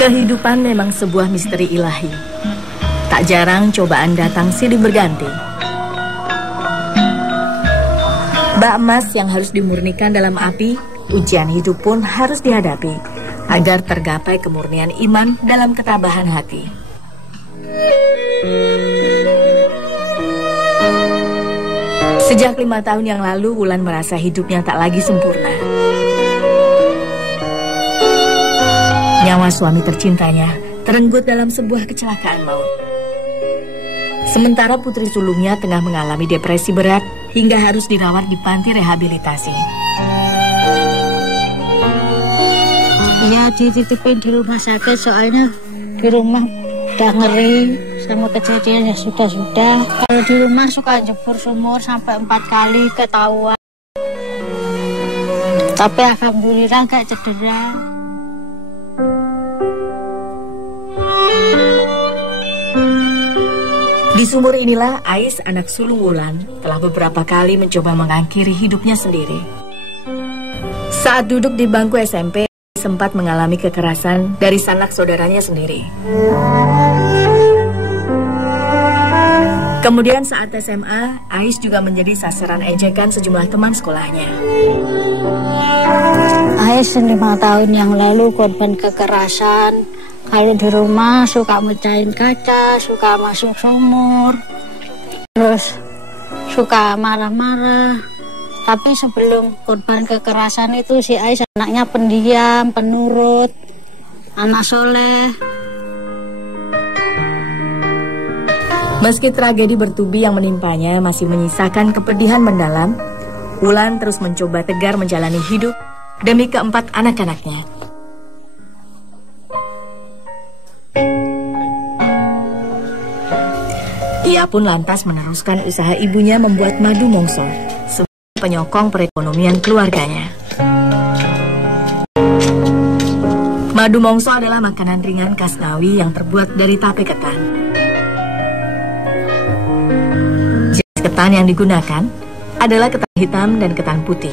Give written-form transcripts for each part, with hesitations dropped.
Kehidupan memang sebuah misteri ilahi. Tak jarang cobaan datang silih berganti. Bak emas yang harus dimurnikan dalam api, ujian hidup pun harus dihadapi agar tergapai kemurnian iman dalam ketabahan hati. Sejak 5 tahun yang lalu, Wulan merasa hidupnya tak lagi sempurna. Nyawa suami tercintanya terenggut dalam sebuah kecelakaan maut. Sementara putri sulungnya tengah mengalami depresi berat hingga harus dirawat di panti rehabilitasi. Ya, dititipin di rumah sakit soalnya di rumah udah ngeri sama kejadian ya sudah. Kalau di rumah suka jebur sumur sampai 4 kali ketahuan. Tapi alhamdulillah gak cedera. Di sumur inilah Ais, anak sulung Wulan, telah beberapa kali mencoba mengakhiri hidupnya sendiri. Saat duduk di bangku SMP, sempat mengalami kekerasan dari sanak saudaranya sendiri. Kemudian saat SMA, Ais juga menjadi sasaran ejekan sejumlah teman sekolahnya. Ais 5 tahun yang lalu korban kekerasan. Kalau di rumah suka mecahin kaca, suka masuk sumur, terus suka marah-marah. Tapi sebelum korban kekerasan itu si Ais anaknya pendiam, penurut, anak soleh. Meski tragedi bertubi yang menimpanya masih menyisakan kepedihan mendalam, Wulan terus mencoba tegar menjalani hidup demi keempat anak-anaknya. Ia pun lantas meneruskan usaha ibunya membuat madu mongso sebagai penyokong perekonomian keluarganya. Madu mongso adalah makanan ringan khas Ngawi yang terbuat dari tape ketan. Jenis ketan yang digunakan adalah ketan hitam dan ketan putih.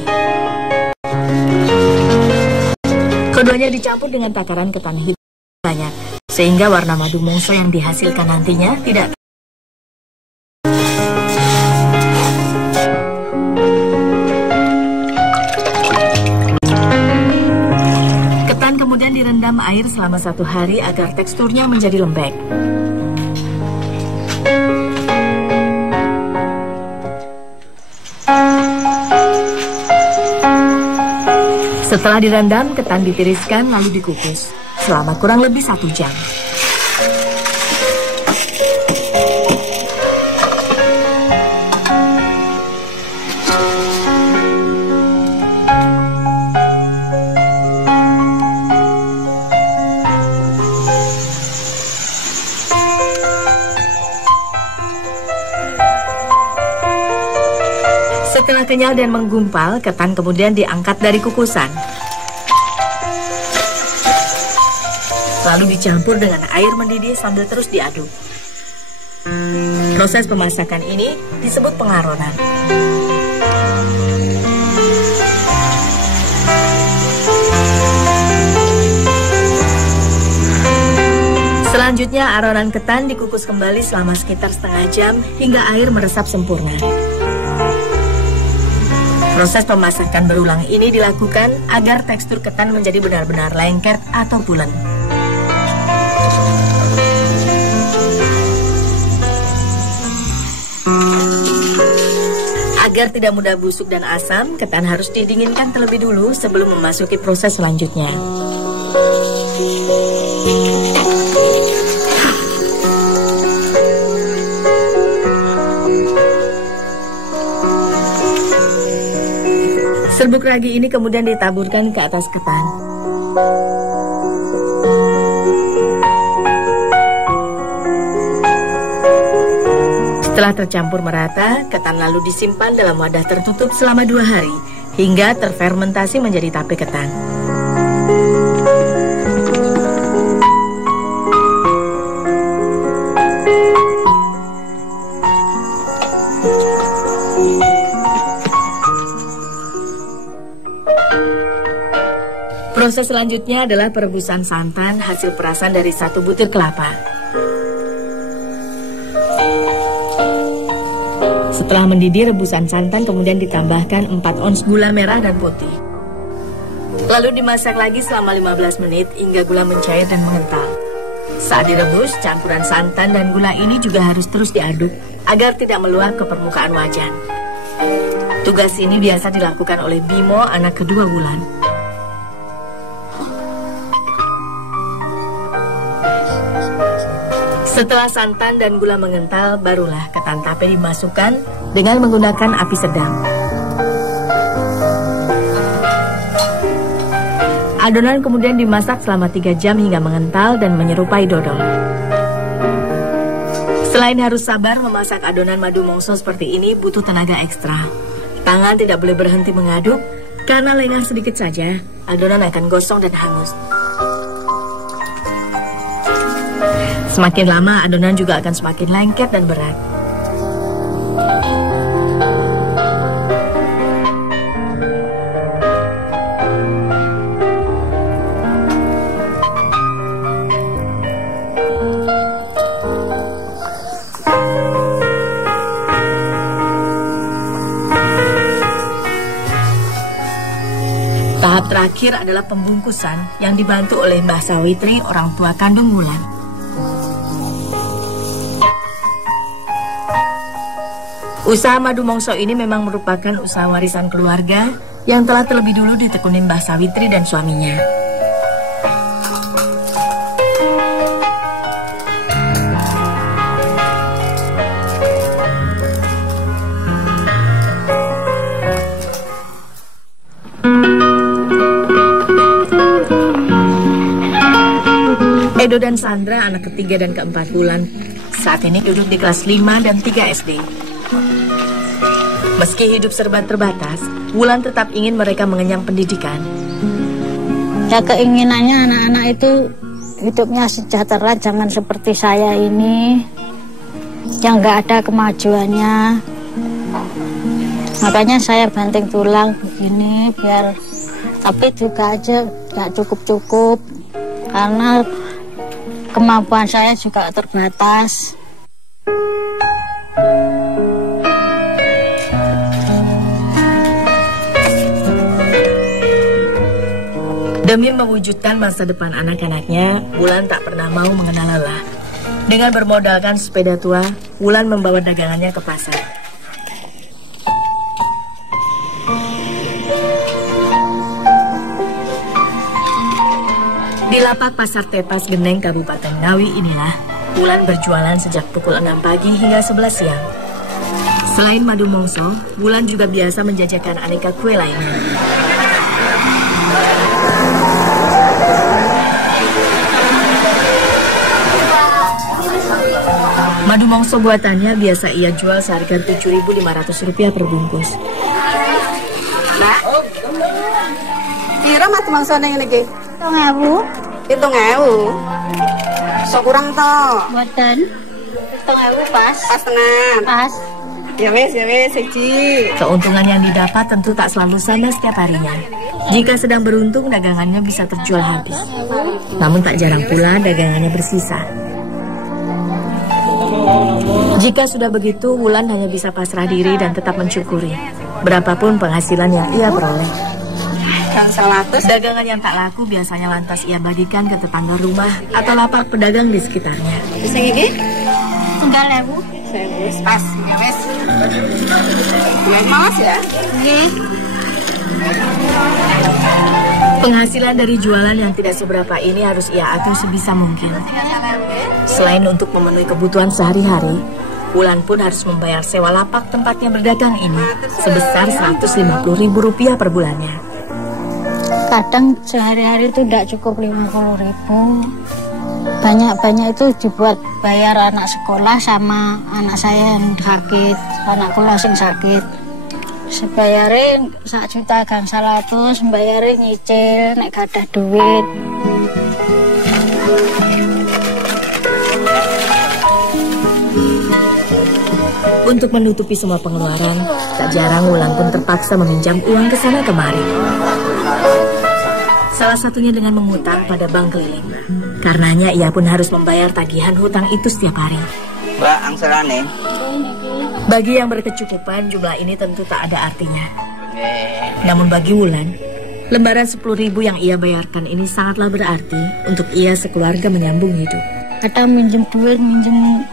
Keduanya dicampur dengan takaran ketan hitam banyak, sehingga warna madu mongso yang dihasilkan nantinya tidak. Kemudian direndam air selama 1 hari agar teksturnya menjadi lembek. Setelah direndam, ketan ditiriskan lalu dikukus selama kurang lebih 1 jam. Setelah kenyal dan menggumpal, ketan kemudian diangkat dari kukusan. Lalu dicampur dengan air mendidih sambil terus diaduk. Proses pemasakan ini disebut pengaronan. Selanjutnya, aronan ketan dikukus kembali selama sekitar setengah jam hingga air meresap sempurna. Proses pemasakan berulang ini dilakukan agar tekstur ketan menjadi benar-benar lengket atau pulen. Agar tidak mudah busuk dan asam, ketan harus didinginkan terlebih dulu sebelum memasuki proses selanjutnya. Serbuk ragi ini kemudian ditaburkan ke atas ketan. Setelah tercampur merata, ketan lalu disimpan dalam wadah tertutup selama 2 hari hingga terfermentasi menjadi tape ketan. Proses selanjutnya adalah perebusan santan hasil perasan dari 1 butir kelapa. Setelah mendidih, rebusan santan kemudian ditambahkan 4 ons gula merah dan putih. Lalu dimasak lagi selama 15 menit hingga gula mencair dan mengental. Saat direbus, campuran santan dan gula ini juga harus terus diaduk agar tidak meluap ke permukaan wajan. Tugas ini biasa dilakukan oleh Bimo, anak kedua Wulan. Setelah santan dan gula mengental, barulah ketan tape dimasukkan dengan menggunakan api sedang. Adonan kemudian dimasak selama 3 jam hingga mengental dan menyerupai dodol. Selain harus sabar memasak adonan madu mongso seperti ini, butuh tenaga ekstra. Tangan tidak boleh berhenti mengaduk, karena lengah sedikit saja, adonan akan gosong dan hangus. Semakin lama, adonan juga akan semakin lengket dan berat. Tahap terakhir adalah pembungkusan yang dibantu oleh Mbah Sawitri, orang tua kandung Wulan. Usaha madu mongso ini memang merupakan usaha warisan keluarga yang telah terlebih dulu ditekuni Mbah Sawitri dan suaminya. Edo dan Sandra, anak ketiga dan keempat Wulan, saat ini duduk di kelas 5 dan 3 SD. Meski hidup serba terbatas, Wulan tetap ingin mereka mengenyam pendidikan. Ya, keinginannya anak-anak itu hidupnya sejahtera, jangan seperti saya ini yang nggak ada kemajuannya. Makanya saya banting tulang begini biar, tapi juga aja nggak cukup-cukup karena kemampuan saya juga terbatas. Demi mewujudkan masa depan anak-anaknya, Wulan tak pernah mau mengenal lelah. Dengan bermodalkan sepeda tua, Wulan membawa dagangannya ke pasar. Di lapak Pasar Tepas Geneng, Kabupaten Ngawi inilah Wulan berjualan sejak pukul 6 pagi hingga 11 siang. Selain madu mongso, Wulan juga biasa menjajakan aneka kue lainnya. Madu mongso buatannya biasa ia jual seharga Rp7.500 per bungkus. Nah, kira madu mongso neng lagi? 7.000. 7.000. So kurang toh? Buatan 7.000 pas. Pas tenan. Pas. Ya wes, Siji. Keuntungan yang didapat tentu tak selalu sama setiap harinya. Jika sedang beruntung, dagangannya bisa terjual habis. Namun tak jarang pula dagangannya bersisa. Jika sudah begitu, Wulan hanya bisa pasrah diri dan tetap mensyukuri berapapun penghasilan yang ia peroleh. Dagangan yang tak laku biasanya lantas ia bagikan ke tetangga rumah atau lapak pedagang di sekitarnya. Bisa gigi? 3.000. Pas, ya wes. Malas ya? Nggih. Penghasilan dari jualan yang tidak seberapa ini harus ia atur sebisa mungkin. Selain untuk memenuhi kebutuhan sehari-hari, Wulan pun harus membayar sewa lapak tempatnya berdagang ini sebesar Rp150.000 per bulannya. Kadang sehari-hari itu tidak cukup 50.000. Banyak-banyak itu dibuat bayar anak sekolah sama anak saya yang sakit, anak kula sing sakit. Sebayarin 1 juta gang 100, bayarin nyicil nek gak ada duit. Untuk menutupi semua pengeluaran, tak jarang Wulan pun terpaksa meminjam uang ke sana kemari. Salah satunya dengan mengutang pada bank keliling. Karenanya ia pun harus membayar tagihan hutang itu setiap hari. Mbak, angserane. Bagi yang berkecukupan, jumlah ini tentu tak ada artinya. Namun bagi Wulan, lembaran 10.000 yang ia bayarkan ini sangatlah berarti untuk ia sekeluarga menyambung hidup. Kadang minjem duit, minjem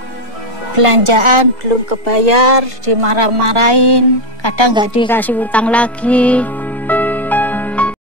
belanjaan, belum kebayar, dimarah-marahin. Kadang nggak dikasih utang lagi.